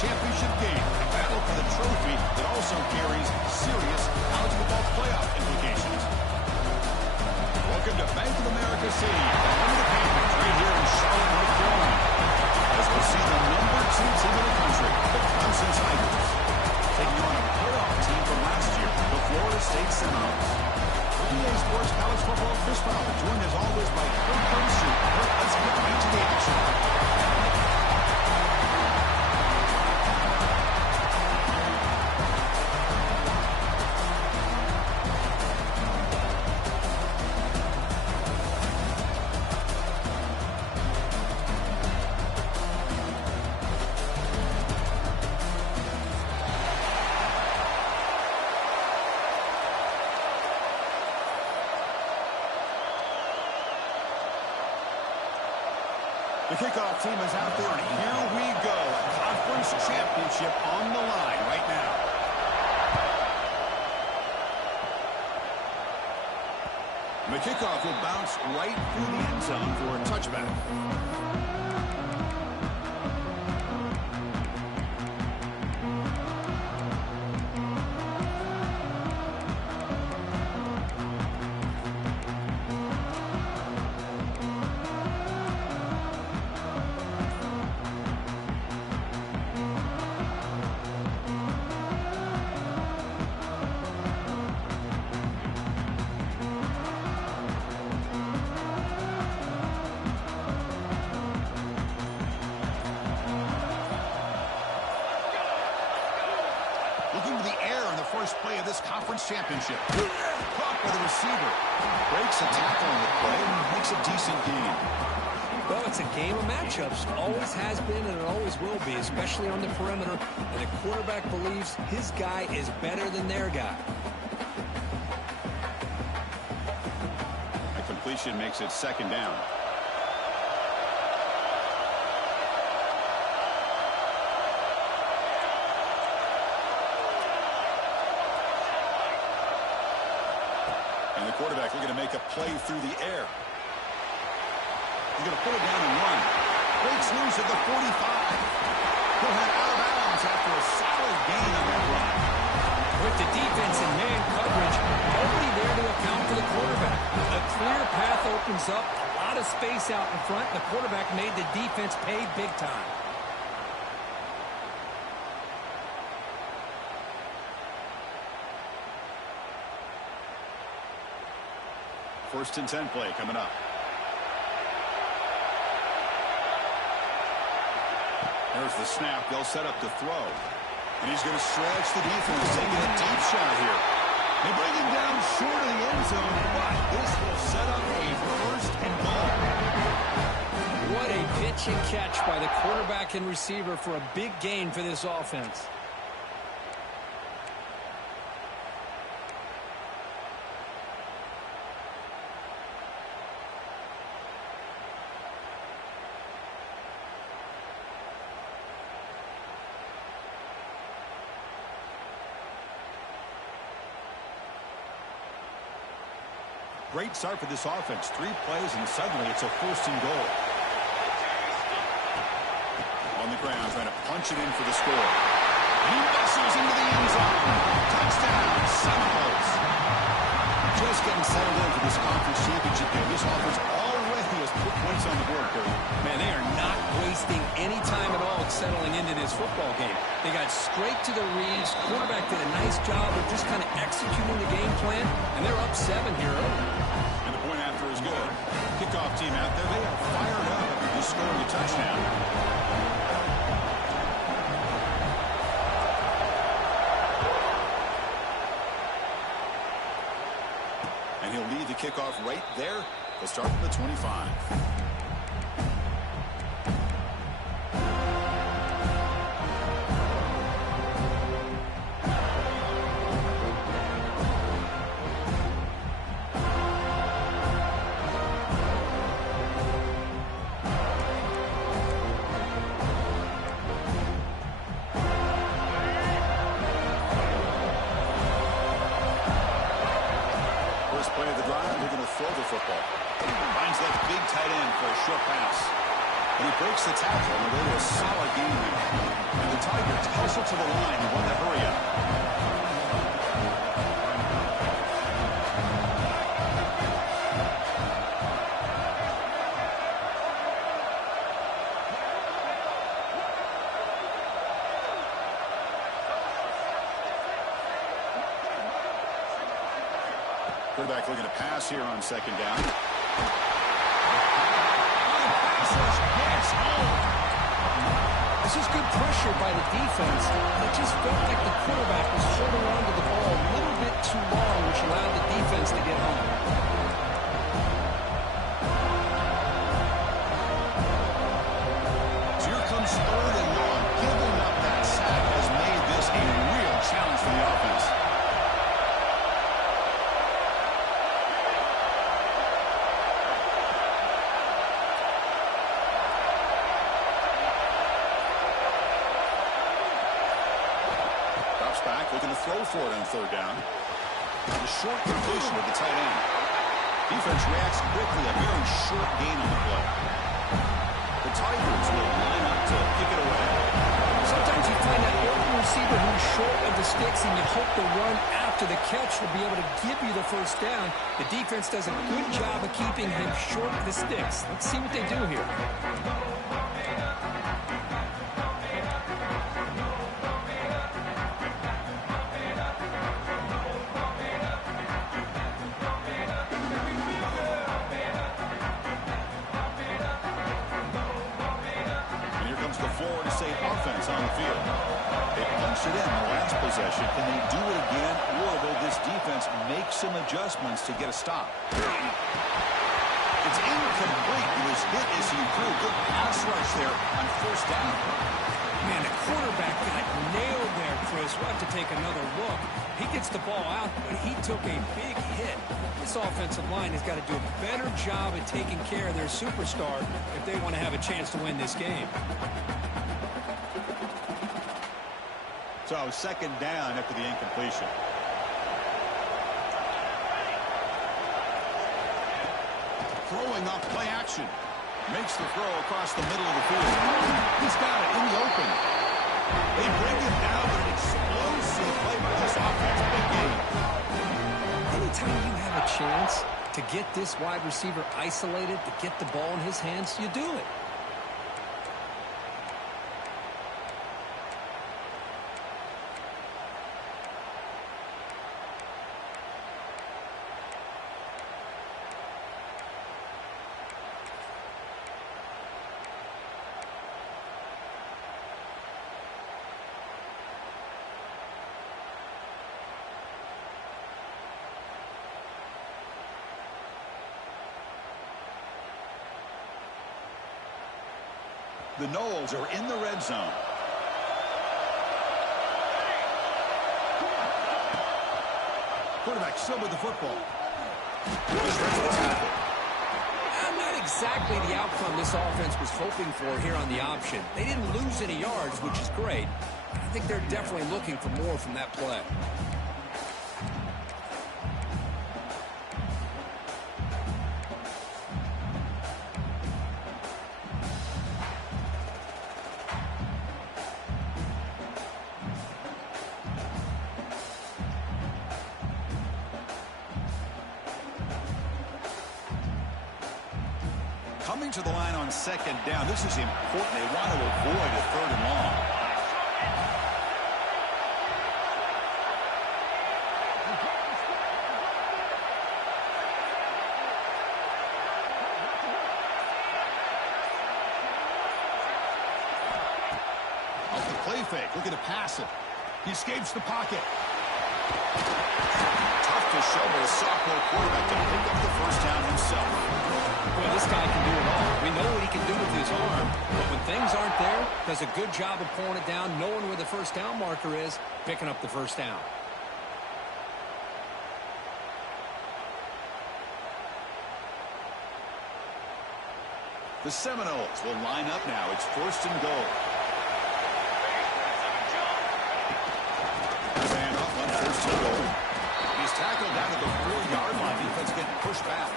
championship game, a battle for the trophy that also carries serious college football playoff implications. Welcome to Bank of America Stadium, the home of the Panthers, right here in Charlotte, North Carolina. As we see the number 2 team in the country, the Clemson Tigers, taking on a playoff team from last year, the Florida State Seminoles. For EA Sports College Football, Chris Fowler, joined as always by Kurt Bernstein. Let's get right to the action. The kickoff team is out there, and here we go. A conference championship on the line right now. The kickoff will bounce right through the end zone for a touchback. Looking to the air in the first play of this conference championship. Caught by the receiver. Breaks a tackle on the play and makes a decent gain. Well, it's a game of matchups. Always has been and it always will be, especially on the perimeter. And the quarterback believes his guy is better than their guy. The completion makes it second down. And the quarterback looking to make a play through the air. He's going to put it down and run. Breaks loose at the 45. He'll head out of bounds after a solid gain on that run. With the defense in man coverage, nobody there to account for the quarterback. A clear path opens up, a lot of space out in front. The quarterback made the defense pay big time. First and 10 play coming up. There's the snap. They'll set up to throw. And he's going to stretch the defense, taking a deep shot here. They bring him down short of the end zone, but this will set up a first and goal. What a pitch and catch by the quarterback and receiver for a big gain for this offense. Great start for this offense. 3 plays, and suddenly it's a first and goal. On the ground, trying to punch it in for the score. He muscles into the end zone. Touchdown, Seminoles. Just getting settled in for this conference championship game. This offense already has put points on the board, Curry. Man, they are not wasting any time at all settling into this football game. They got straight to the reads. Quarterback did a nice job of just kind of executing the game plan, and they're up 7 here early. And the point after is good. Kickoff team out there, they are fired up after just scoring a touchdown. And he'll lead the kickoff right there. They'll start from the 25. First play of the drive, they're going to throw the football. Finds that big tight end for a short pass. And he breaks the tackle and they go to a solid game here. And the Tigers hustle to the line and won the hurry up. Quarterback looking to pass here on second down. This is good pressure by the defense. It just felt like the quarterback was holding on to the ball a little bit too long, which allowed the defense to get home. So here comes third and long. Giving up that sack has made this a real challenge for the offense. Back, looking to throw for it on third down. The short completion of the tight end. Defense reacts quickly, a very short gain on the play. The Tigers will line up to kick it away. Sometimes you find that open receiver who's short of the sticks, and you hope the run after the catch will be able to give you the first down. The defense does a good job of keeping him short of the sticks. Let's see what they do here. Offense on the field. They punched it in the last possession. Can they do it again, or will this defense make some adjustments to get a stop? It's incomplete. He was hit as he threw. Good pass rush there on first down. Man, the quarterback got nailed there, Chris. We'll have to take another look. He gets the ball out, but he took a big hit. This offensive line has got to do a better job at taking care of their superstar if they want to have a chance to win this game. So second down after the incompletion. Throwing off play action. Makes the throw across the middle of the field. He's got it in the open. They bring him down, but an explosive play by this offense. Big game. Anytime you have a chance to get this wide receiver isolated, to get the ball in his hands, you do it. The Knowles are in the red zone. Quarterback still with the football. Not exactly the outcome this offense was hoping for here on the option. They didn't lose any yards, which is great. I think they're definitely looking for more from that play. Coming to the line on second down. This is important. They want to avoid a third and long. Off the play fake. Looking to pass it. He escapes the pocket. Tough to show, but a sophomore quarterback to pick up the first down himself. Boy, this guy can do it all. We know what he can do with his arm, but when things aren't there, does a good job of pulling it down, knowing where the first down marker is, picking up the first down. The Seminoles will line up now. It's first and goal. Fan up on first and goal. He's tackled down at the 4-yard line. Defense getting pushed back.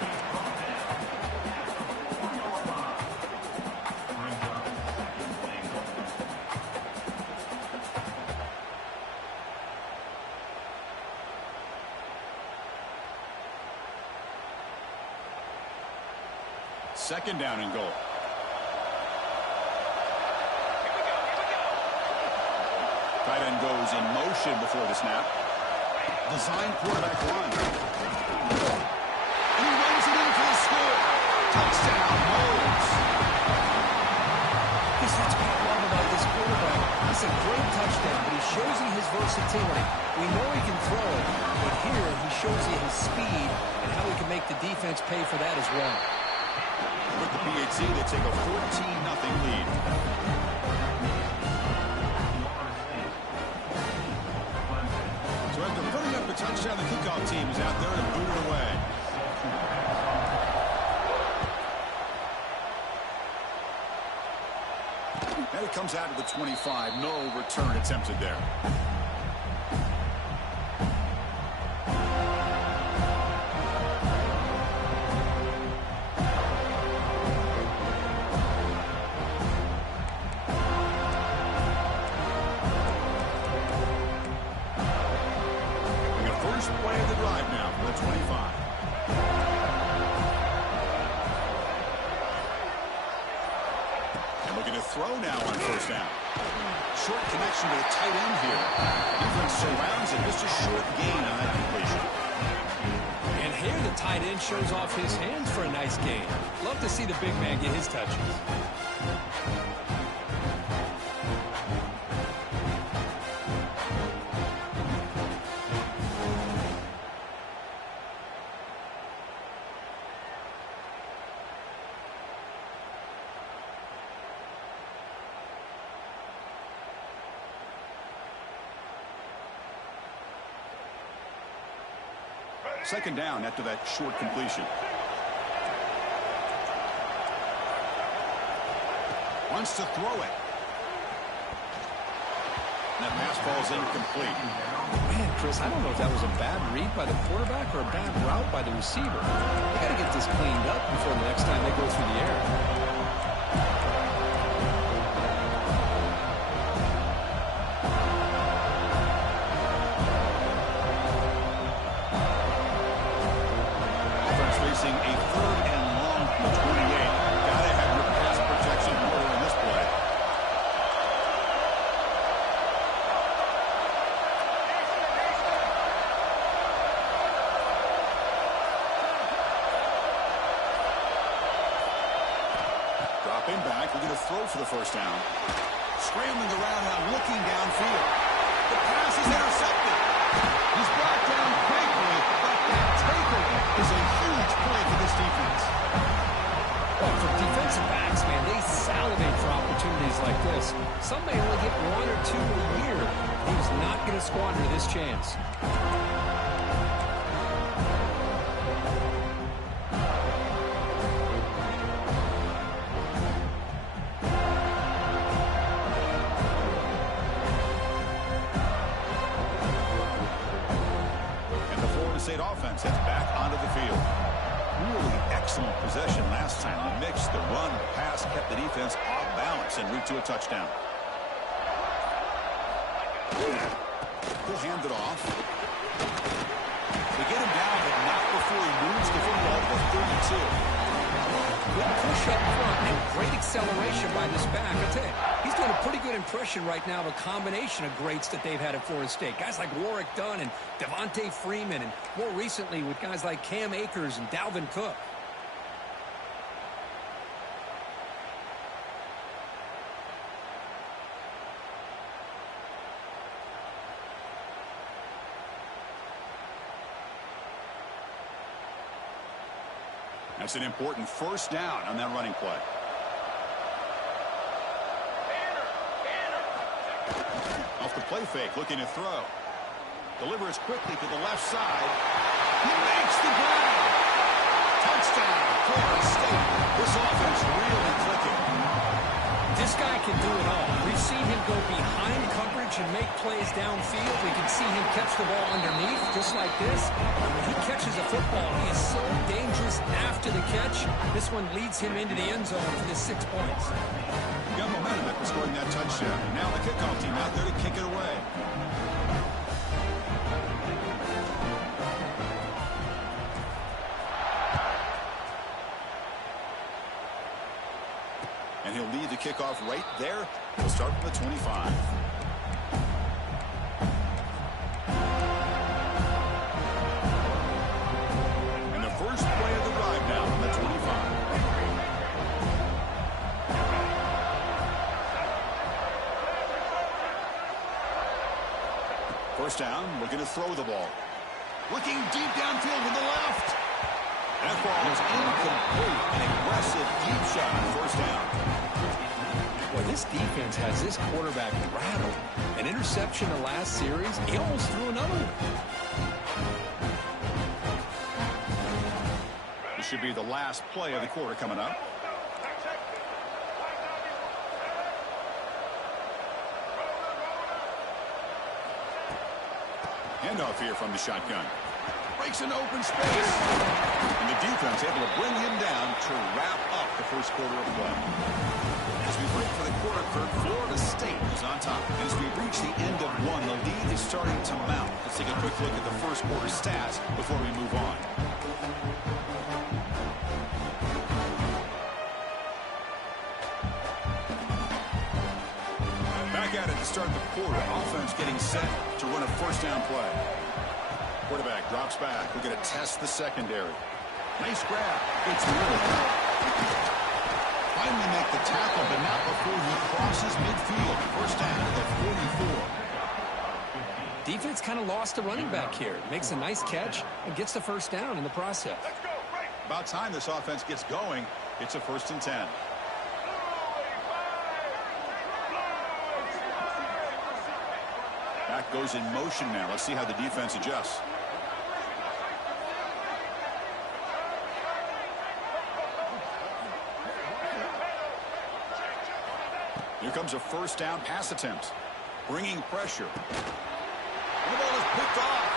second down and goal. Tight end goes in motion before the snap. Design quarterback run. And he runs it in for the score. Touchdown, Moles. That's what I love about this quarterback. It's a great touchdown, but he shows you his versatility. We know he can throw it, but here he shows you his speed and how he can make the defense pay for that as well. With the PHC, they take a 14-0 lead. So after putting up a touchdown, the kickoff team is out there to boot it away. And it comes out to the 25. No return attempted there. First play of the drive now for the 25. And looking to throw now on first down. Short connection to the tight end here. Defense surrounds it. Just a short gain on that completion. And here the tight end shows off his hands for a nice gain. Love to see the big man get his touches. Second down after that short completion. Wants to throw it. And that pass falls incomplete. Man, Chris, I don't know if that was a bad read by the quarterback or a bad route by the receiver. They got to get this cleaned up before the next time they go through the air. A third and long from the 28. Gotta have your pass protection order in this play. Dropping back, we're going to throw for the first down. Scrambling around now, looking downfield. The pass is intercepted. He's brought down quickly, but that takeaway is a huge play for this defense. Well, for defensive backs, man, they salivate for opportunities like this. Some may only get one or two a year. He's not going to squander this chance. State offense heads back onto the field. Really excellent possession last time. The mix, the run, the pass kept the defense off balance en route to a touchdown. He'll hand it off. They get him down, but not before he moves the football to the 32. Good push up front and great acceleration by this back. I tell you, he's doing a pretty good impression right now of a combination of greats that they've had at Florida State. Guys like Warwick Dunn and Devontae Freeman, and more recently with guys like Cam Akers and Dalvin Cook. That's an important first down on that running play. Off the play fake, looking to throw. Delivers quickly to the left side. He makes the grab. Touchdown, Florida State. This offense really clicking. This guy can do it all. We've seen him go behind coverage and make plays downfield. We can see him catch the ball underneath, just like this. When he catches a football, he is so dangerous after the catch. This one leads him into the end zone for the 6 points. Got momentum after scoring that touchdown. And now the kickoff team out there to kick it away. he'll lead the kickoff right there. He'll start from the 25. And the first play of the drive now from the 25. First down, looking to throw the ball. Looking deep downfield to the left. That ball is incomplete. An aggressive deep shot on first down. Well, this defense has this quarterback rattled. An interception the last series. He almost threw another one. This should be the last play of the quarter coming up. Handoff here from the shotgun. Breaks an open space. And the defense able to bring him down to wrap up the first quarter of play. As we break for the quarter, Kirk, Florida State is on top. And as we reach the end of one, the lead is starting to mount. Let's take a quick look at the first quarter stats before we move on. Back at it to start the quarter. Offense getting set to run a first down play. Quarterback drops back. We're going to test the secondary. Nice grab. It's really good. Finally make the tackle, but not before he crosses midfield. First down at the 44. Defense kind of lost a running back here. Makes a nice catch and gets the first down in the process. About time this offense gets going. It's a 1st and 10. Back goes in motion now. Let's see how the defense adjusts. Here comes a first down pass attempt. Bringing pressure. And the ball is picked off.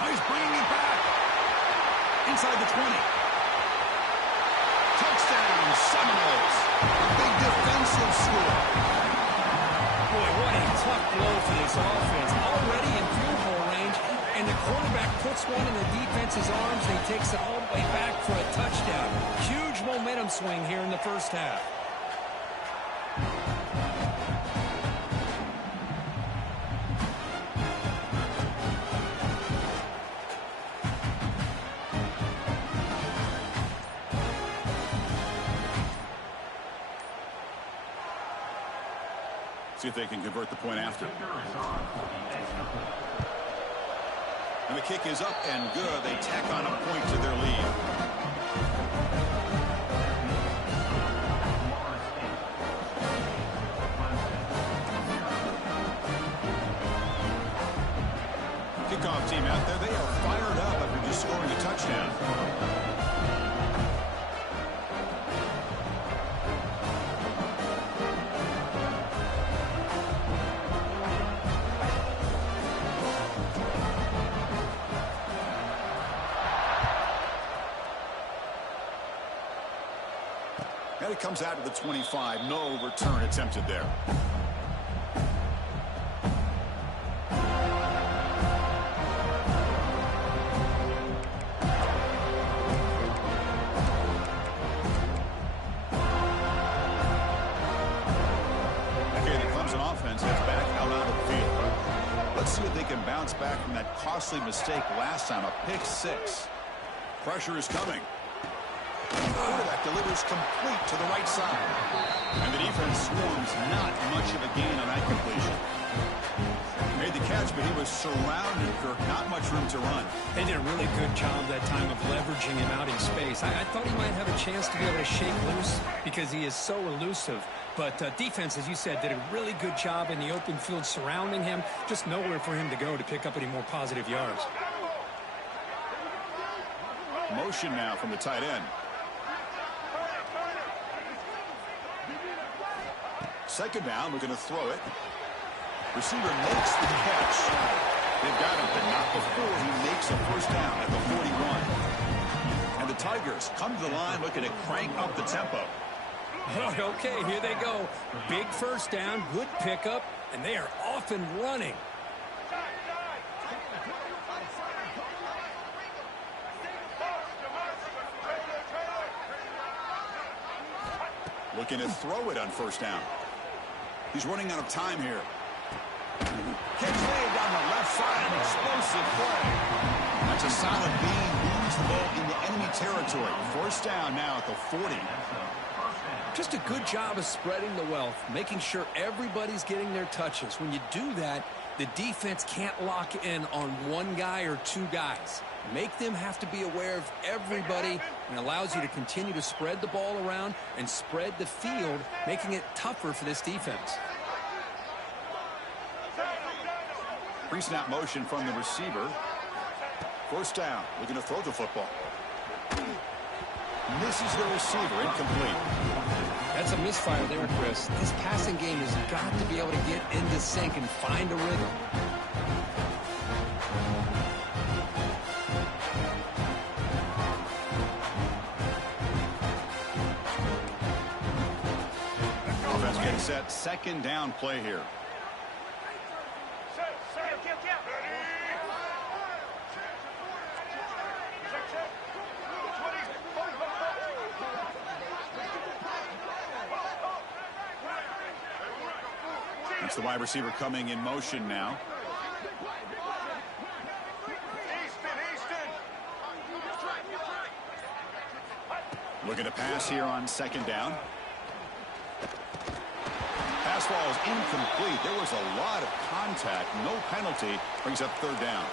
Now he's bringing it back. Inside the 20. Touchdown, Seminoles. A big defensive score. Boy, what a tough blow for this offense. Already in field goal range, and the quarterback puts one in the defense's arms, and he takes it all the way back for a touchdown. Huge momentum swing here in the first half. See if they can convert the point after. And the kick is up and good. They tack on a point to their lead. Kickoff team out there. They are fired up after just scoring a touchdown. And it comes out to the 25. No return attempted there. Okay, the Clemson offense heads back out on the field. Let's see if they can bounce back from that costly mistake last time, a pick six. Pressure is coming. Quarterback delivers complete to the right side. And the defense swarms not much of a gain on that completion. Made the catch, but he was surrounded, Kirk. Not much room to run. They did a really good job that time of leveraging him out in space. I thought he might have a chance to be able to shake loose because he is so elusive. But defense, as you said, did a really good job in the open field surrounding him. Just nowhere for him to go to pick up any more positive yards. Motion now from the tight end. Second down, we're going to throw it. Receiver makes the catch. They've got him, but not before he makes a first down at the 41. And the Tigers come to the line looking to crank up the tempo. Okay, here they go. Big first down, good pickup, and they are off and running. Looking to throw it on first down. He's running out of time here. Catch made down the left side. An explosive play. That's a solid beam. Moves the ball into enemy territory. First down now at the 40. Just a good job of spreading the wealth, making sure everybody's getting their touches. When you do that, the defense can't lock in on one guy or two guys. Make them have to be aware of everybody, and allows you to continue to spread the ball around and spread the field, making it tougher for this defense. Pre-snap motion from the receiver. First down. Looking to throw the football. Misses the receiver. Incomplete. That's a misfire there, Chris. This passing game has got to be able to get into sync and find a rhythm. Offense getting set. Second down play here. It's the wide receiver coming in motion now. Looking to pass here on second down. Pass ball is incomplete. There was a lot of contact. No penalty. Brings up third down.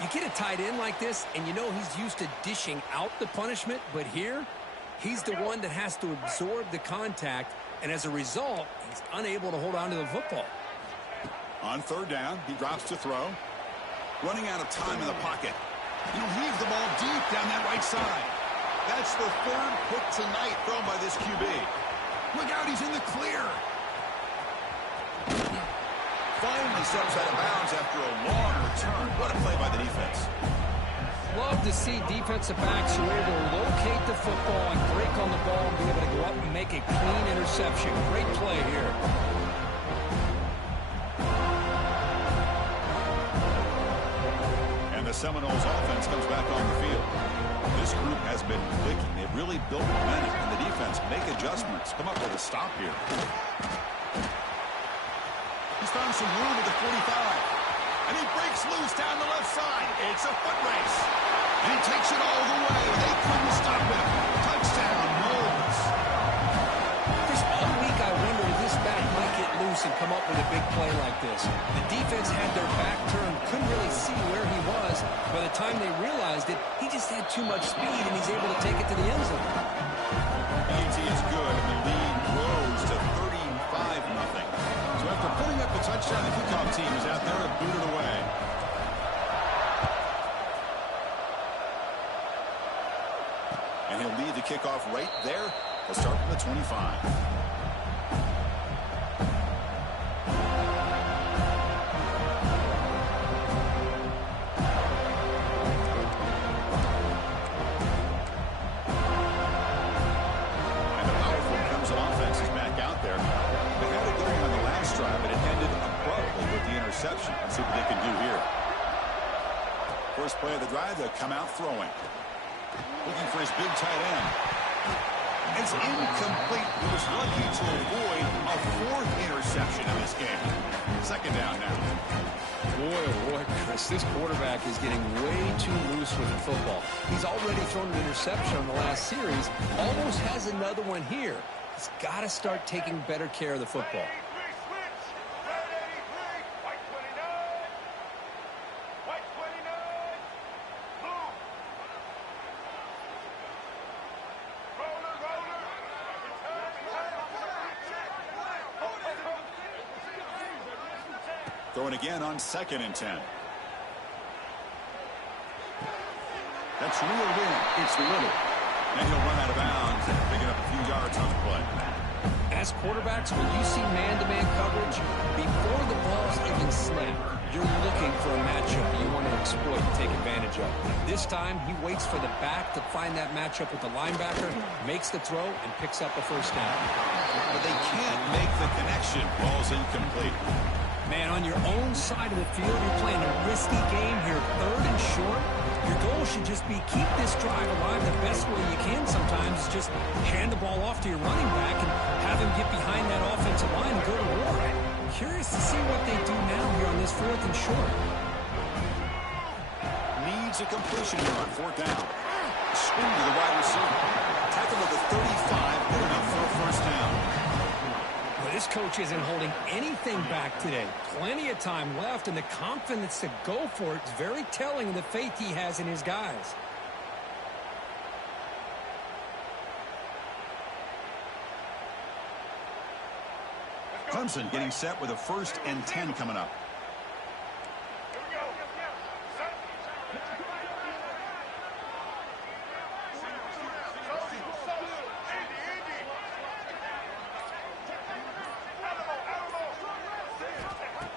You get a tight end like this, and you know he's used to dishing out the punishment, but here, he's the one that has to absorb the contact, and as a result, he's unable to hold on to the football. On third down, he drops to throw. Running out of time in the pocket. He'll heave the ball deep down that right side. That's the third pick tonight thrown by this QB. Look out, he's in the clear. Finally steps out of bounds after a long return. What a play by the defense. Love to see defensive backs who are able to locate the football and break on the ball and be able to go up and make a clean interception. Great play here. And the Seminoles offense comes back on the field. This group has been clicking. They've really built momentum, and the defense make adjustments. Come up with a stop here. He's found some room at the 45. And he breaks loose down the left side. It's a foot race. And he takes it all the way. They couldn't stop him. Touchdown, Noles. Chris, all week I wonder if this back might get loose and come up with a big play like this. The defense had their back turned, couldn't really see where he was. By the time they realized it, he just had too much speed, and he's able to take it to the end zone. BT is good, and the lead grows to 35-0. So after putting up the touchdown, the kickoff team is out there to boot it away. And he'll lead the kickoff right there. He'll start from the 25. Let's see what they can do here. First play of the drive, they'll come out throwing. Looking for his big tight end. It's incomplete. He was lucky to avoid a fourth interception in this game. Second down now. Boy, oh boy, Chris, this quarterback is getting way too loose with the football. He's already thrown an interception on the last series. Almost has another one here. He's got to start taking better care of the football. Throwing again on 2nd and 10. That's reeled in. It's Little. And he'll run out of bounds, picking up a few yards on the play. As quarterbacks, when you see man-to-man coverage, before the ball's even snapped, you're looking for a matchup you want to exploit and take advantage of. This time, he waits for the back to find that matchup with the linebacker, makes the throw, and picks up a first down. But they can't make the connection. Ball's incomplete. Man, on your own side of the field, you're playing a risky game here. 3rd and short. Your goal should just be keep this drive alive the best way you can sometimes is just hand the ball off to your running back and have him get behind that offensive line and go to war. Curious to see what they do now here on this 4th and short. Needs a completion here on 4th down. Swing to the wide receiver. Tackle to the 35. Good enough for a first down. Well, this coach isn't holding anything back today. Plenty of time left, and the confidence to go for it is very telling of the faith he has in his guys. Clemson getting set with a 1st and 10 coming up.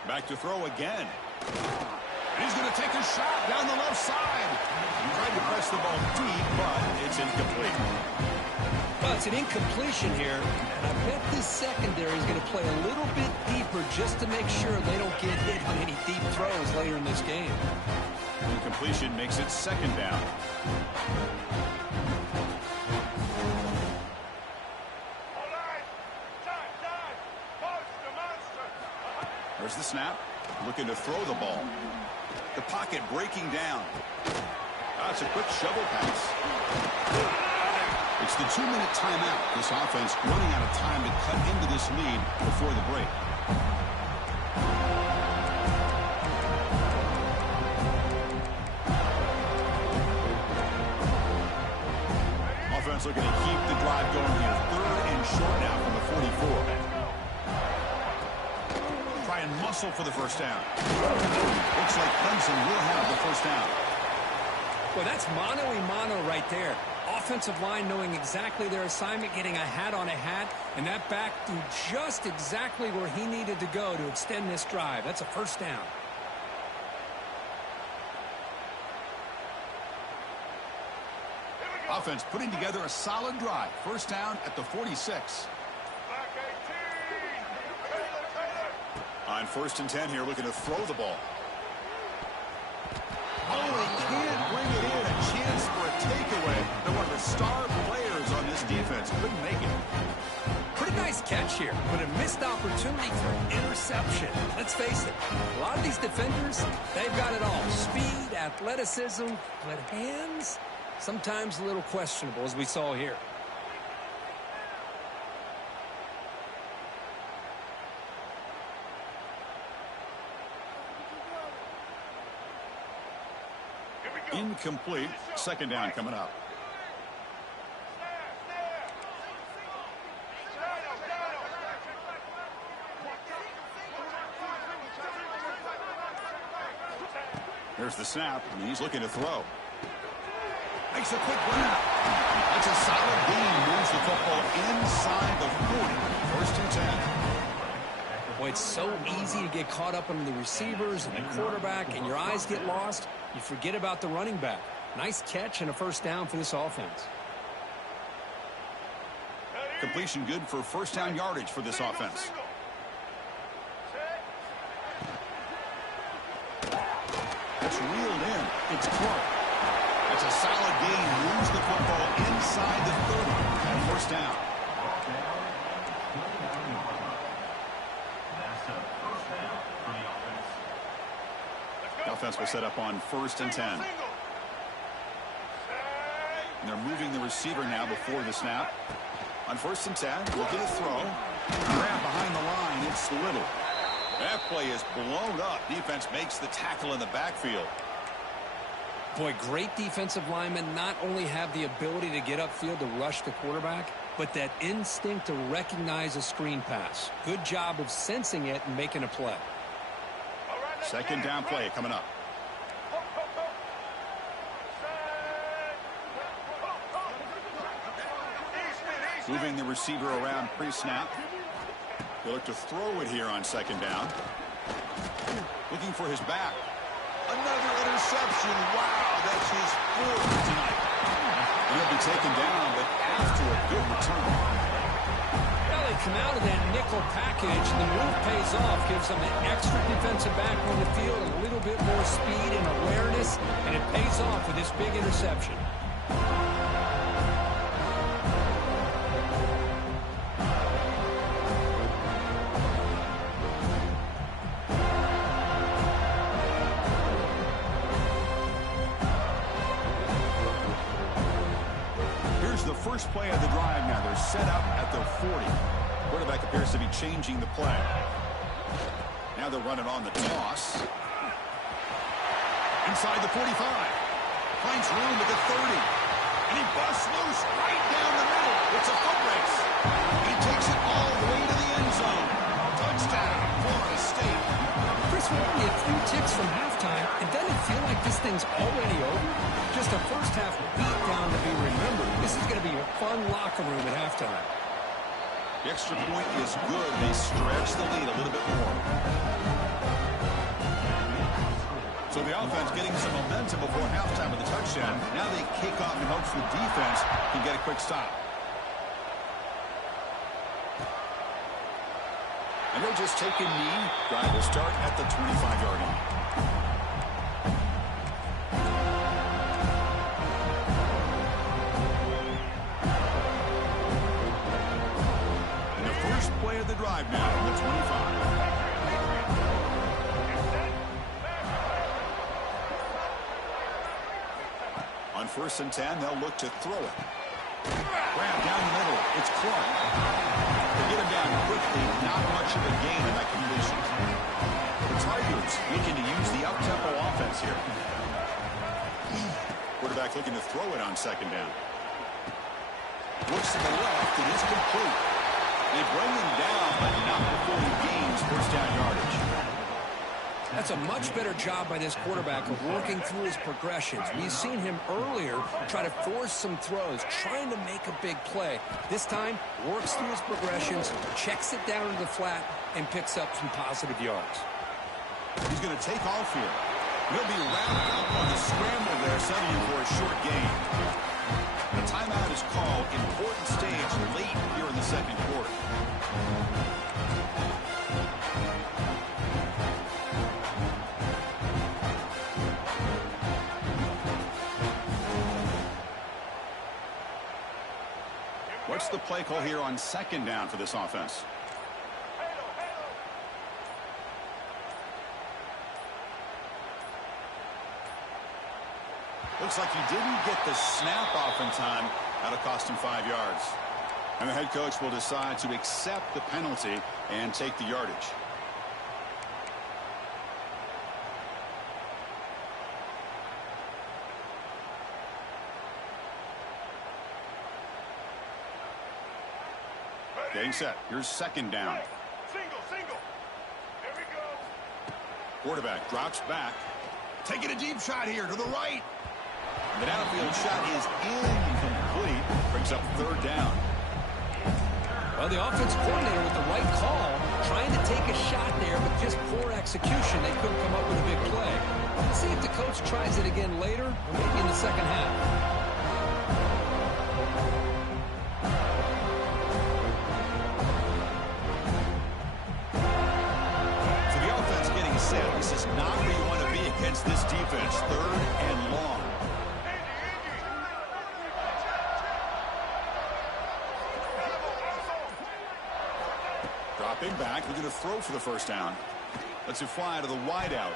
Back to throw again. He's going to take a shot down the left side. He tried to press the ball deep, but it's incomplete. Well, it's an incompletion here, and I bet this secondary is going to play a little bit deeper just to make sure they don't get hit on any deep throws later in this game. Incompletion makes it 2nd down. There's the snap. Looking to throw the ball. The pocket breaking down. That's a quick shovel pass. It's the 2-minute timeout. This offense running out of time to cut into this lead before the break. Offense looking to keep the drive going here. 3rd and short now from the 44. Try and muscle for the first down. Looks like Clemson will have the first down. Well, that's mano-a-mano right there. Offensive line knowing exactly their assignment, getting a hat on a hat, and that back threw just exactly where he needed to go to extend this drive. That's a first down. Offense putting together a solid drive. First down at the 46. On 1st and 10 here, looking to throw the ball. Oh, he can't bring it in. A chance for a takeaway. They're one of the star players on this defense. Couldn't make it. Pretty nice catch here, but a missed opportunity for an interception. Let's face it, a lot of these defenders, they've got it all. Speed, athleticism, but hands, sometimes a little questionable, as we saw here. Incomplete. 2nd down coming up. Here's the snap, and he's looking to throw. Makes a quick grab. That's a solid gain. Moves the football inside the 40. 1st and 10. Boy, it's so easy to get caught up on the receivers and the quarterback, and your eyes get lost. You forget about the running back. Nice catch and a first down for this offense. Completion good for first down yardage for this offense. It's reeled in. It's Clark. It's a solid gain. Moves the football inside the 30. And first down. The offense will set up on 1st and 10. And they're moving the receiver now before the snap. On 1st and 10, looking to throw. Grab behind the line. It's Little. That play is blown up. Defense makes the tackle in the backfield. Boy, great defensive linemen not only have the ability to get upfield to rush the quarterback, but that instinct to recognize a screen pass. Good job of sensing it and making a play. 2nd down play coming up. Moving the receiver around pre-snap. He'll look to throw it here on 2nd down. Looking for his back. Another interception. Wow, that's his 4th tonight. He'll be taken down, but after a good return. Well, they come out of that nickel package. The move pays off. Gives them an extra defensive back on the field, a little bit more speed and awareness. this, and it pays off with this big interception. Here's the first play of the drive now. They're set up at their 40. Quarterback appears to be changing the play. Now they're running on the toss. Inside the 45. Finds room at the 30. And he busts loose right down the middle. It's a foot race. He takes it all the way to the end zone. Touchdown, Florida State. Chris, we're only a few ticks from halftime, and doesn't it feel like this thing's already over? Just a first-half beatdown to be remembered. This is going to be a fun locker room at halftime. The extra point is good. They stretch the lead a little bit more. So the offense getting some momentum before halftime with the touchdown. Now they kick off in hopes the defense can get a quick stop. And they'll just take a knee. Drive will start at the 25-yard line. And the first play of the drive now on the 25. On 1st and 10, they'll look to throw it. Grab down the middle. It's Clark. They get him down quickly. Not much of a gain in that completion. The Tigers looking to use the up-tempo offense here. Quarterback looking to throw it on 2nd down. Looks to the left and is complete. They bring him down, but not before he gains first down yardage. That's a much better job by this quarterback of working through his progressions. We've seen him earlier try to force some throws, trying to make a big play. This time, works through his progressions, checks it down to the flat, and picks up some positive yards. He's going to take off here. He'll be wrapped up on the scramble there, settling for a short gain. A timeout is called. Important stage late here in the 2nd quarter. What's the play call here on 2nd down for this offense? Looks like he didn't get the snap off in time. That'll cost him 5 yards. And the head coach will decide to accept the penalty and take the yardage. Getting set. Here's 2nd down. Single. Here we go. Quarterback drops back. Taking a deep shot here to the right. The downfield shot is incomplete. Brings up 3rd down. Well, the offensive coordinator with the right call, trying to take a shot there, but just poor execution. They couldn't come up with a big play. Let's see if the coach tries it again later, or maybe in the 2nd half. This is not where you want to be against this defense. 3rd and long. Dropping back, looking to throw for the 1st down. Lets it fly to the wideout.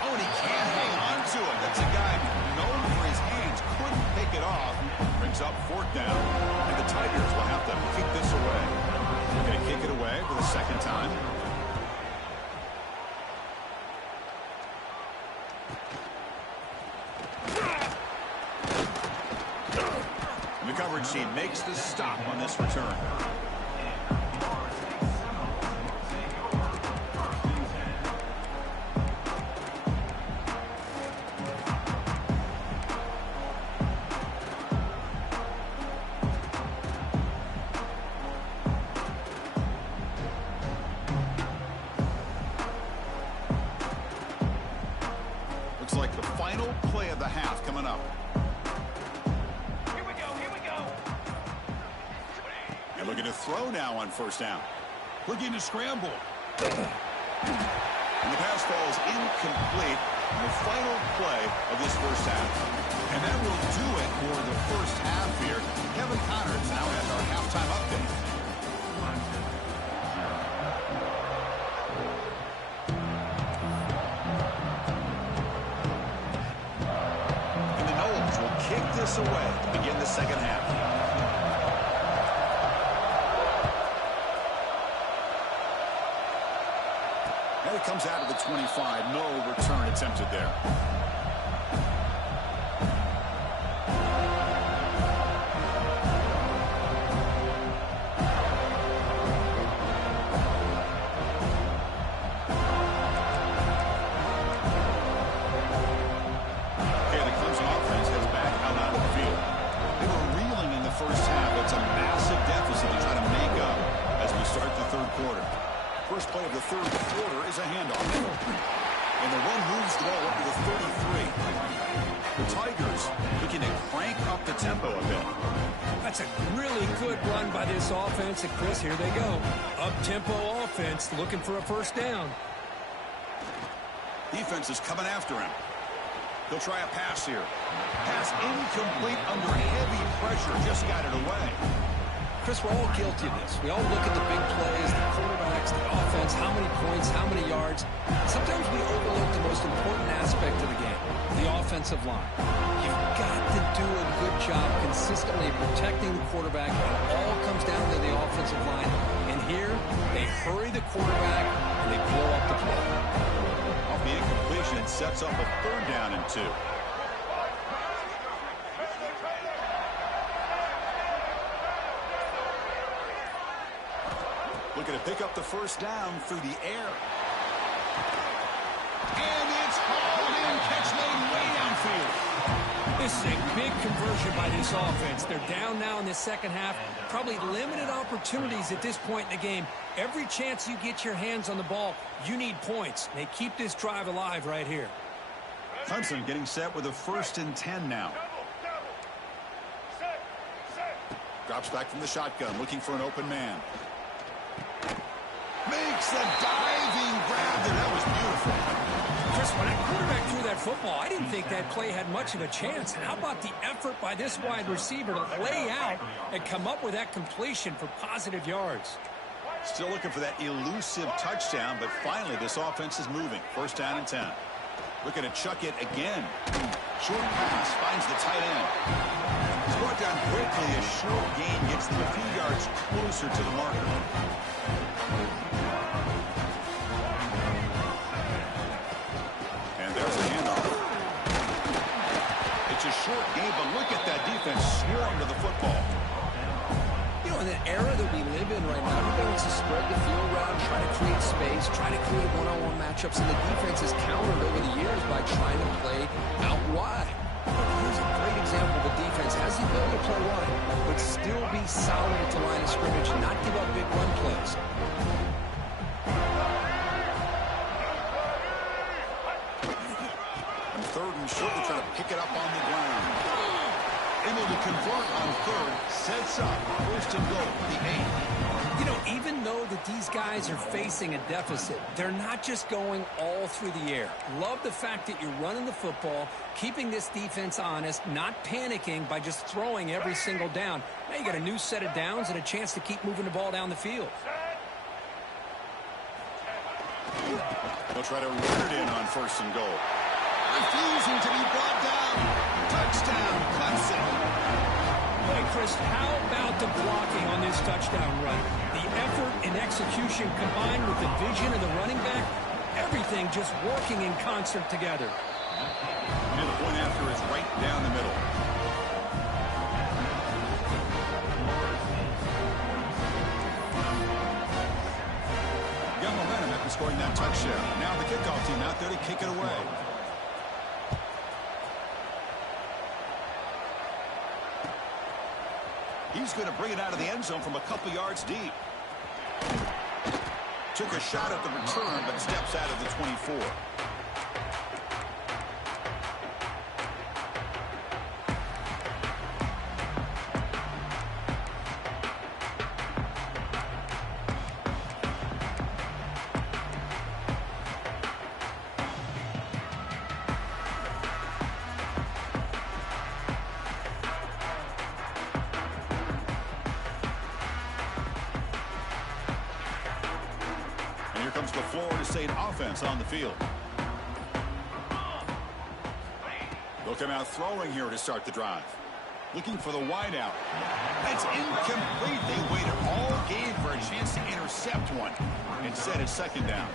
Oh, and he can't hang on to it. That's a guy known for his hands. Couldn't pick it off. Brings up 4th down. And the Tigers will have to kick this away. They're going to kick it away for the 2nd time. The coverage team makes the stop on this return. Looks like the final play of the half coming up. And looking to throw now on 1st down. Looking to scramble. And the pass falls incomplete. on the final play of this first half. And that will do it for the first half here. Kevin Connors now has our halftime update. And the Knowles will kick this away to begin the second half. And it comes out of the 25. No return attempted there. First play of the third quarter is a handoff. And the run moves the ball up to the 33. The Tigers looking to crank up the tempo a bit. That's a really good run by this offense. And Chris, here they go. Up-tempo offense looking for a first down. Defense is coming after him. He'll try a pass here. Pass incomplete under heavy pressure. Just got it away. Chris, we're all guilty of this. We all look at the big plays, the quarterbacks, the offense, how many points, how many yards. Sometimes we overlook the most important aspect of the game, the offensive line. You've got to do a good job consistently protecting the quarterback. It all comes down to the offensive line. And here, they hurry the quarterback, and they blow up the play. Off the incompletion, sets up a third down and 2. Looking to pick up the first down through the air. And it's hauled in. Catch made way downfield. This is a big conversion by this offense. They're down now in the second half. Probably limited opportunities at this point in the game. Every chance you get your hands on the ball, you need points. They keep this drive alive right here. Clemson getting set with a 1st and 10 now. Drops back from the shotgun, looking for an open man. Makes the diving grab there. That was beautiful. Chris, when that quarterback threw that football, I didn't think that play had much of a chance. How about the effort by this wide receiver to lay out and come up with that completion for positive yards? Still looking for that elusive touchdown, but finally this offense is moving. 1st down and 10. Looking to chuck it again. Short pass finds the tight end. It's brought down quickly. A short gain gets them a few yards closer to the marker. And there's a handoff. It's a short game, but look at that defense swarm to the football. You know, in the era that we live in right now, everybody wants to spread the field around, try to create space, try to create one-on-one matchups, and the defense has countered over the years by trying to play out wide. Here's a great example of the defense has the ability to play wide, but still be solid at the line of scrimmage, not give up big run plays. And 3rd and short, they try to pick it up on the ground. Able to convert on 3rd, sets up 1st and goal, the 8. You know, even though that these guys are facing a deficit, they're not just going all through the air. Love the fact that you're running the football, keeping this defense honest, not panicking by just throwing every single down. Now you got a new set of downs and a chance to keep moving the ball down the field. They'll try to run it in on 1st and goal. Refusing to be brought down. Touchdown, Clemson. Hey, Chris, how about the blocking on this touchdown run? The effort and execution combined with the vision of the running back, everything just working in concert together. And the point after is right down the middle. Got momentum after scoring that touchdown. Now the kickoff team out there to kick it away. He's going to bring it out of the end zone from a couple yards deep. Took a shot at the return, but steps out of the 24. comes the Florida State offense on the field. They'll come out throwing here to start the drive. Looking for the wide out. That's incomplete. They waited all game for a chance to intercept one. Instead, it's second down.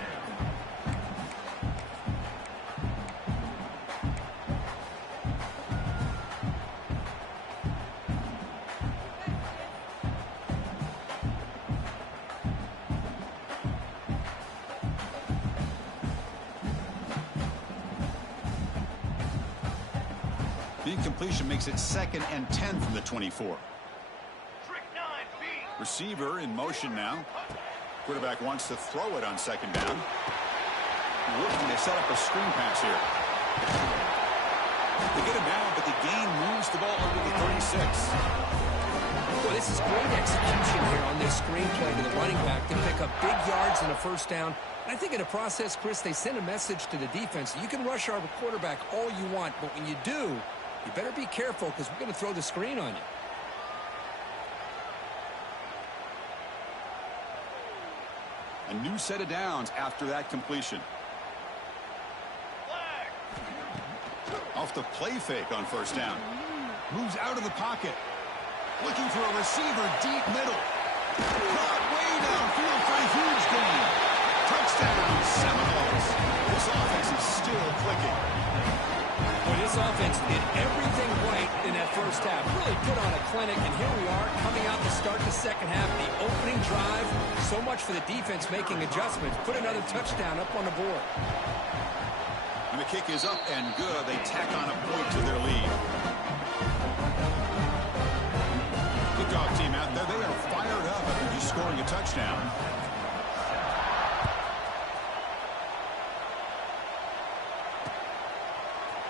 The incompletion makes it 2nd and 10 from the 24. Receiver in motion now. Quarterback wants to throw it on 2nd down. Looking to set up a screen pass here. They get him down, but the gain moves the ball over the 36. Well, this is great execution here on this screen play to the running back to pick up big yards and a first down. And I think in the process, Chris, they send a message to the defense. You can rush our quarterback all you want, but when you do, you better be careful because we're going to throw the screen on you. A new set of downs after that completion. Off the play fake on first down. Moves out of the pocket. Looking for a receiver deep middle. Caught way downfield for a huge gain. Touchdown, Seminoles. This offense is still clicking. Well, this offense did everything right in that first half. Really put on a clinic, and here we are coming out to start the second half. The opening drive, so much for the defense making adjustments. Put another touchdown up on the board. And the kick is up and good. They tack on a point to their lead. Good dog team out there. They are fired up after just scoring a touchdown.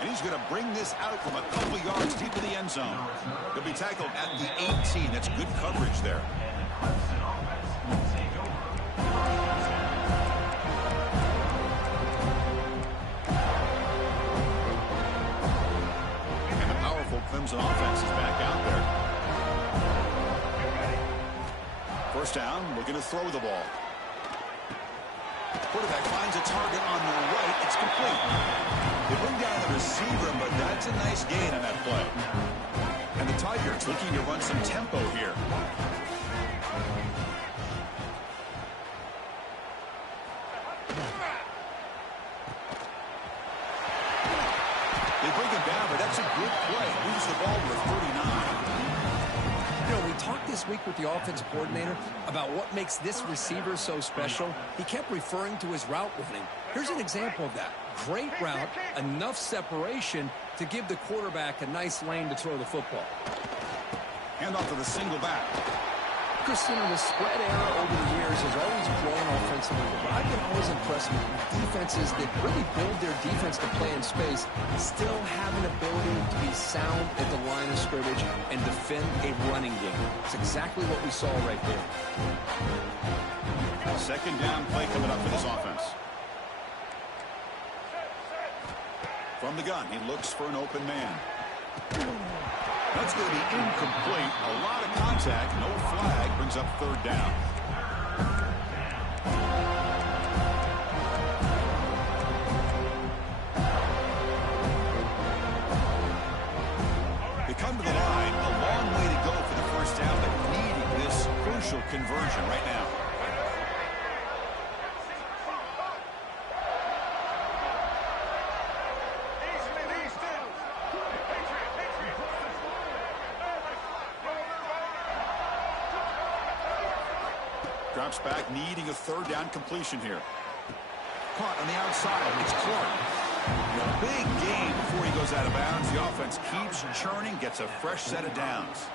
And he's going to bring this out from a couple yards deep in the end zone. He'll be tackled at the 18. That's good coverage there. And the powerful Clemson offense is back out there. First down, looking to throw the ball. Quarterback finds a target on the right. It's complete. They bring down the receiver, but that's a nice gain on that play. And the Tigers looking to run some tempo here. They bring him down, but that's a good play. Moves the ball to a 39. You know, we talked this week with the offensive coordinator about what makes this receiver so special. He kept referring to his route running. Here's an example of that. Great route, enough separation to give the quarterback a nice lane to throw the football. Hand off to the single back. Chris, you know, the spread era over the years has always grown offensively, but I've been always impressed with defenses that really build their defense to play in space, still have an ability to be sound at the line of scrimmage and defend a running game. It's exactly what we saw right there. Second down play coming up for this offense. From the gun, he looks for an open man. That's going to be incomplete. A lot of contact, no flag, brings up third down. They come to the line, a long way to go for the first down, but needing this crucial conversion right now. Drops back, needing a third down completion here. Caught on the outside. It's Clark. A big gain before he goes out of bounds. The offense keeps churning, gets a fresh set of downs.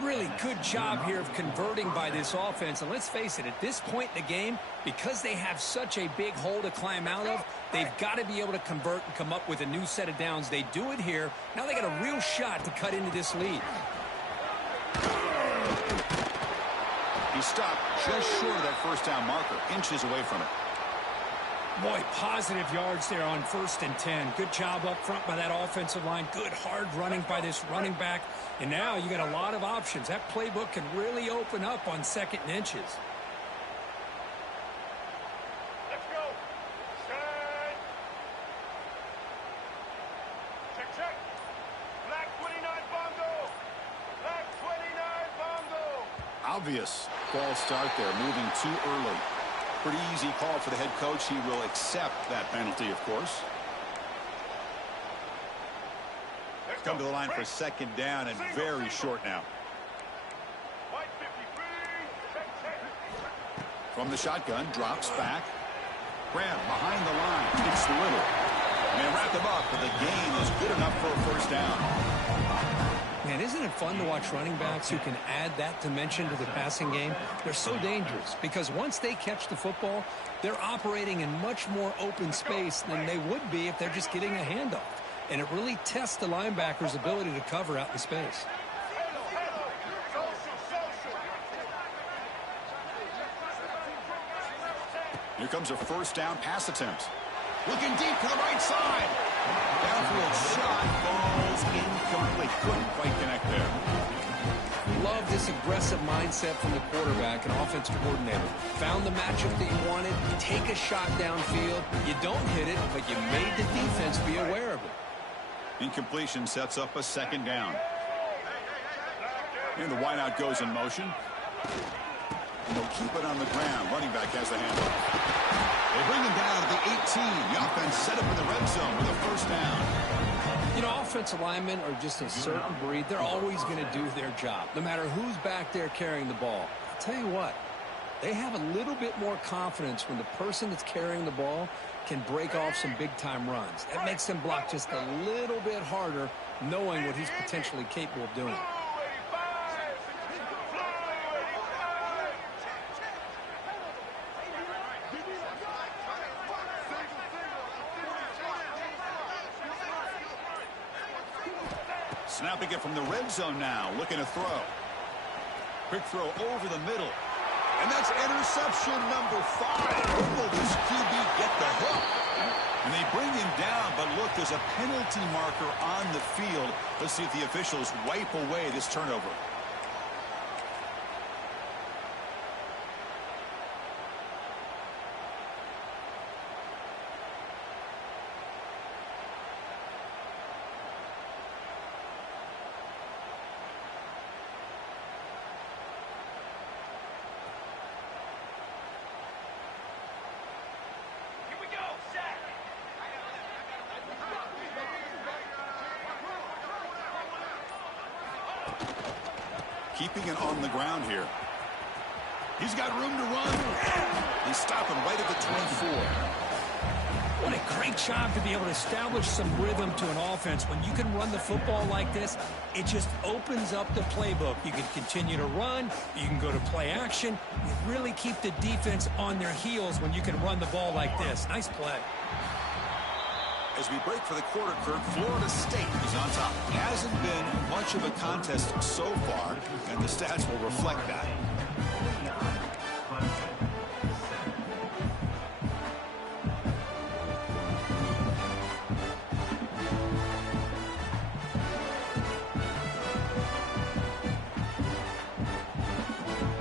Really good job here of converting by this offense. And let's face it, at this point in the game, because they have such a big hole to climb out of, they've got to be able to convert and come up with a new set of downs. They do it here. Now they got a real shot to cut into this lead. He stopped just short of that first down marker, inches away from it. Boy, positive yards there on 1st and 10. Good job up front by that offensive line. Good hard running by this running back. And now you got a lot of options. That playbook can really open up on 2nd and inches. check. Black 29 bongo. Black 29 bongo. Obvious false start there, moving too early. Pretty easy call for the head coach. He will accept that penalty, of course. Come to the line for second down and very short now. White 53. Check. From the shotgun, drops back. Graham behind the line. It's Little. And they wrap him up, but the gain is good enough for a first down. Man, isn't it fun to watch running backs who can add that dimension to the passing game? They're so dangerous because once they catch the football, they're operating in much more open space than they would be if they're just getting a handoff. And it really tests the linebacker's ability to cover out in space. Here comes a first down pass attempt. Looking deep to the right side. Downfield shot falls incomplete. Couldn't quite connect there. Love this aggressive mindset from the quarterback and offensive coordinator. Found the matchup that you wanted. You take a shot downfield. You don't hit it, but you made the defense be aware of it. Incompletion sets up a second down. And the wideout goes in motion. And they'll keep it on the ground. Running back has the handle. They bring him down to the 18. The offense set up in the red zone with a first down. You know, offensive linemen are just a certain breed. They're always going to do their job, no matter who's back there carrying the ball. I'll tell you what, they have a little bit more confidence when the person that's carrying the ball can break off some big-time runs. That makes them block just a little bit harder, knowing what he's potentially capable of doing. Snapping it from the red zone now, looking to throw. Quick throw over the middle. And that's interception number 5. Will this QB get the hook? And they bring him down, but look, there's a penalty marker on the field. Let's see if the officials wipe away this turnover. Keeping it on the ground here. He's got room to run. They stop him right at the 24. What a great job to be able to establish some rhythm to an offense. When you can run the football like this, it just opens up the playbook. You can continue to run. You can go to play action. You really keep the defense on their heels when you can run the ball like this. Nice play. As we break for the quarter, Kirk, Florida State is on top. Hasn't been much of a contest so far, and the stats will reflect that.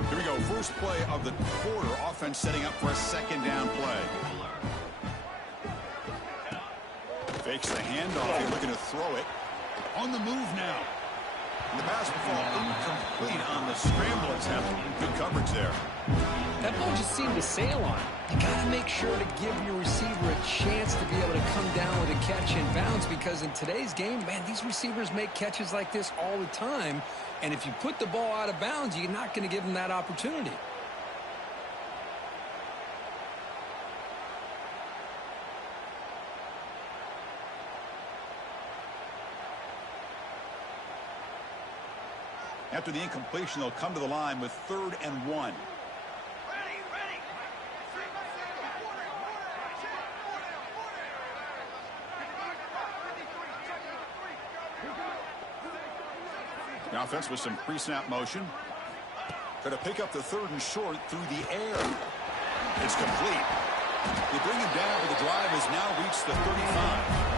Here we go. First play of the quarter. Offense setting up for a second down play. Fakes the handoff. They're looking to throw it. On the move now. And the pass will fall incomplete on the scramble attempt. Good coverage there. That ball just seemed to sail on. You got to make sure to give your receiver a chance to be able to come down with a catch in bounds, because in today's game, man, these receivers make catches like this all the time. And if you put the ball out of bounds, you're not going to give them that opportunity. After the incompletion, they'll come to the line with 3rd and 1. The offense with some pre-snap motion. Going to pick up the 3rd and short through the air. It's complete. They bring him down, but the drive has now reached the 35.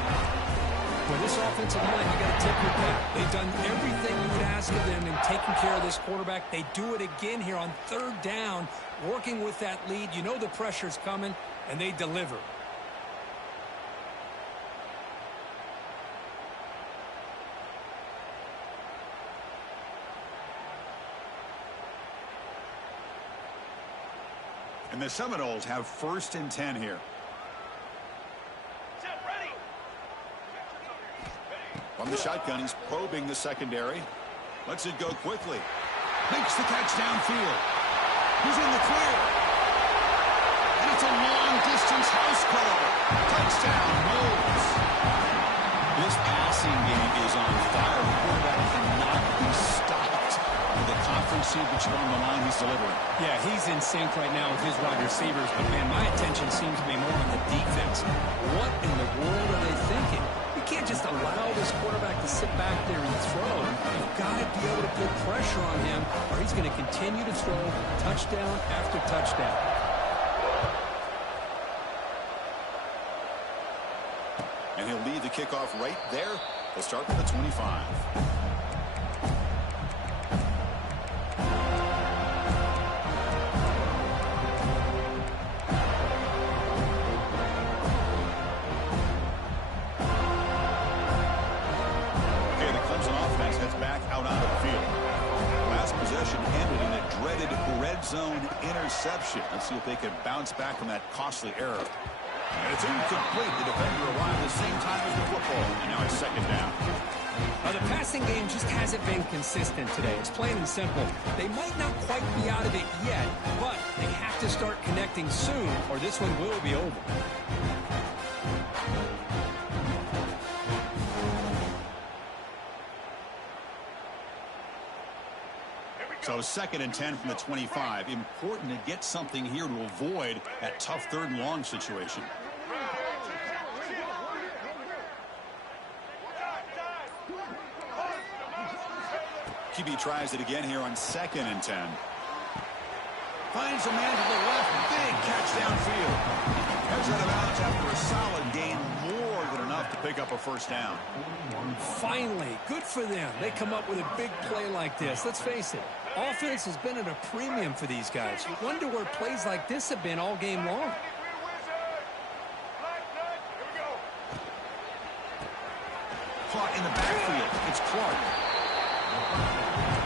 With this offensive line, you got to tip your cap. They've done everything you would ask of them in taking care of this quarterback. They do it again here on 3rd down, working with that lead. You know the pressure's coming, and they deliver. And the Seminoles have 1st and 10 here. Set, ready. From the shotgun, he's probing the secondary. Lets it go quickly. Makes the catch downfield. He's in the clear. And it's a long-distance house call. Touchdown, Moles. This passing game is on fire. The quarterback cannot be stopped. With the conference championship on the line, he's delivering. Yeah, he's in sync right now with his wide receivers. But, man, my attention seems to be more on the defense. What in the world are they thinking? You can't just allow this quarterback to sit back there and throw. You've got to be able to put pressure on him, or he's going to continue to throw touchdown after touchdown. And he'll lead the kickoff right there. They'll start with the 25. Zone interception. Let's see if they can bounce back from that costly error. And it's incomplete. The defender arrived at the same time as the football. And now it's 2nd down. The passing game just hasn't been consistent today. It's plain and simple. They might not quite be out of it yet, but they have to start connecting soon, or this one will be over. So 2nd and 10 from the 25. Important to get something here to avoid that tough 3rd and long situation. QB tries it again here on 2nd and 10. Finds a man to the left. Big catch downfield. Heads out of bounds after a solid gain. More than enough to pick up a 1st down. Finally, good for them. They come up with a big play like this. Let's face it. Offense has been at a premium for these guys. You wonder where plays like this have been all game long. Caught in the backfield. It's Clark.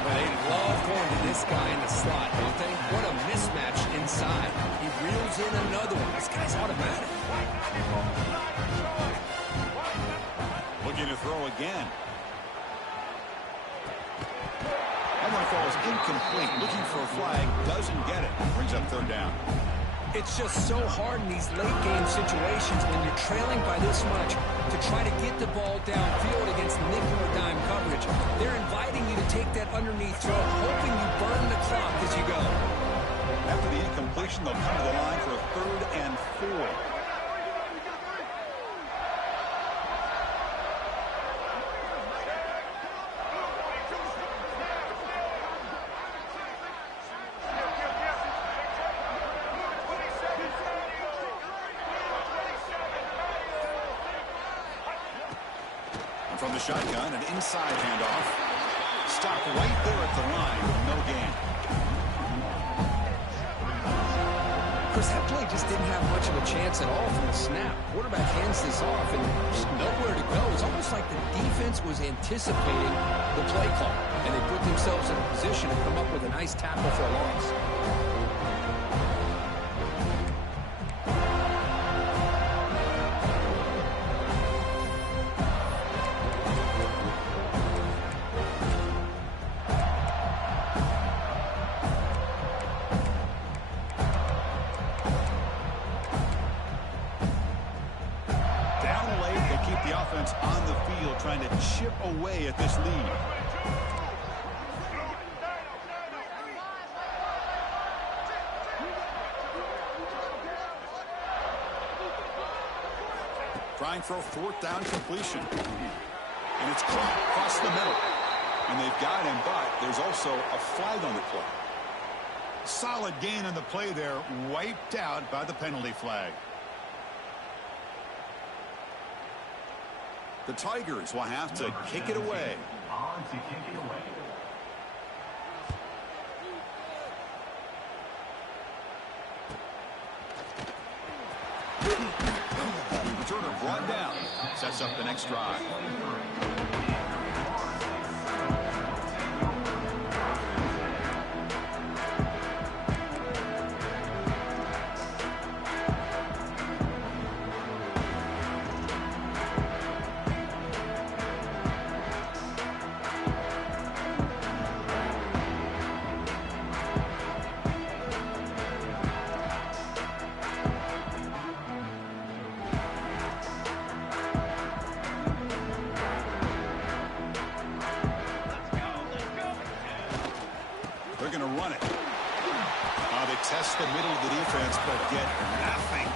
Well, they love going to this guy in the slot, don't they? What a mismatch inside. He reels in another one. This guy's automatic. Looking to throw again. That one falls incomplete. Looking for a flag. Doesn't get it. Brings up 3rd down. It's just so hard in these late-game situations when you're trailing by this much to try to get the ball downfield against nickel or dime coverage. They're inviting you to take that underneath throw, hoping you burn the clock as you go. After the incompletion, they'll come to the line for a 3rd and 4. From the shotgun, an inside handoff. Stopped right there at the line. No gain. Chris, that play just didn't have much of a chance at all from the snap. Quarterback hands this off and just nowhere to go. It's almost like the defense was anticipating the play call, and they put themselves in a position to come up with a nice tackle for a loss. On the field trying to chip away at this lead. Trying for a 4th down completion. And it's caught across the middle. And they've got him, but there's also a flag on the play. Solid gain on the play there, wiped out by the penalty flag. The Tigers will have to kick it away. Returner brought down. Sets up the next drive. run it. They test the middle of the defense, but get nothing.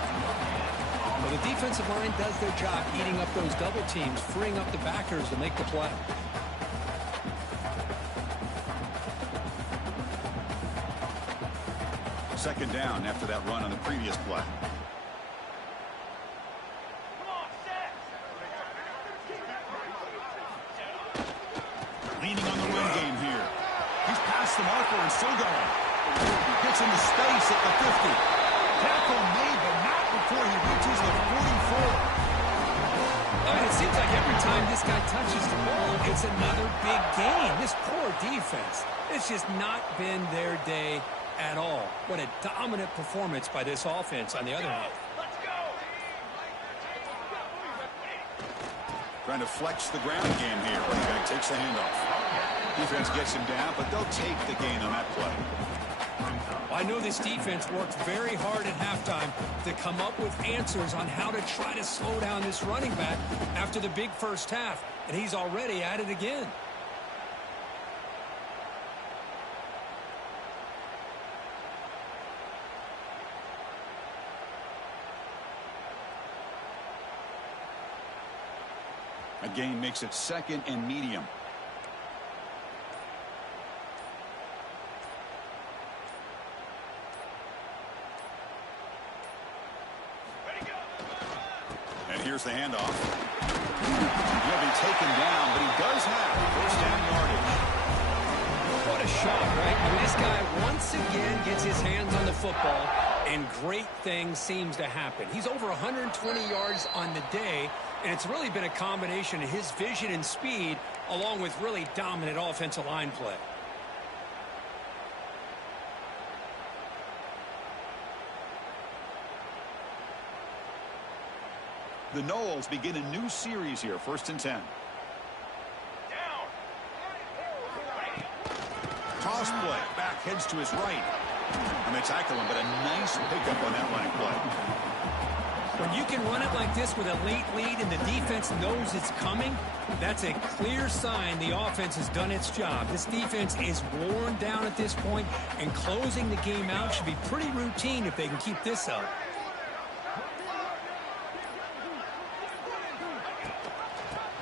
Well, the defensive line does their job eating up those double teams, freeing up the backers to make the play. Second down after that run on the previous play. Leaning on the run game here. He's past the marker and still going. Gets into space at the 50. Tackle made, but not before he reaches the 44. I mean, it seems like every time this guy touches the ball, it's another big gain. This poor defense, it's just not been their day at all. What a dominant performance by this offense on the other hand. Trying to flex the ground game here. Running back takes the handoff. Defense gets him down, but they'll take the gain on that play. I know this defense worked very hard at halftime to come up with answers on how to try to slow down this running back after the big first half, and he's already at it again. A gain makes it second and medium. And here's the handoff. He'll be taken down, but he does have first down yardage. What a shot, right? I mean, this guy once again gets his hands on the football, and great things seems to happen. He's over 120 yards on the day, and it's really been a combination of his vision and speed along with really dominant offensive line play. The Knowles begin a new series here, 1st and 10. Toss play, back heads to his right. And they tackle him, but a nice pickup on that running play. When you can run it like this with a late lead and the defense knows it's coming, that's a clear sign the offense has done its job. This defense is worn down at this point, and closing the game out should be pretty routine if they can keep this up.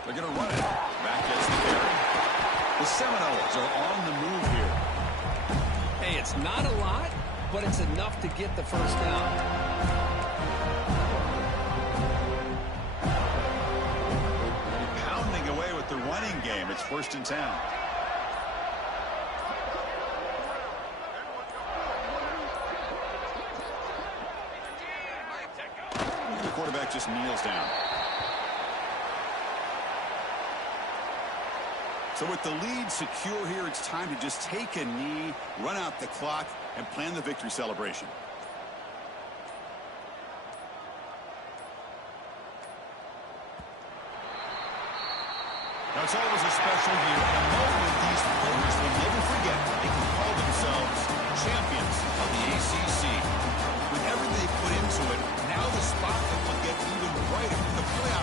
They're going to run it. Back gets the carry. The Seminoles are on the move here. Hey, it's not a lot, but it's enough to get the first down. Pounding away with the running game. It's 1st and 10. The quarterback just kneels down. So with the lead secure here, it's time to just take a knee, run out the clock, and plan the victory celebration. Now, it's always a special year.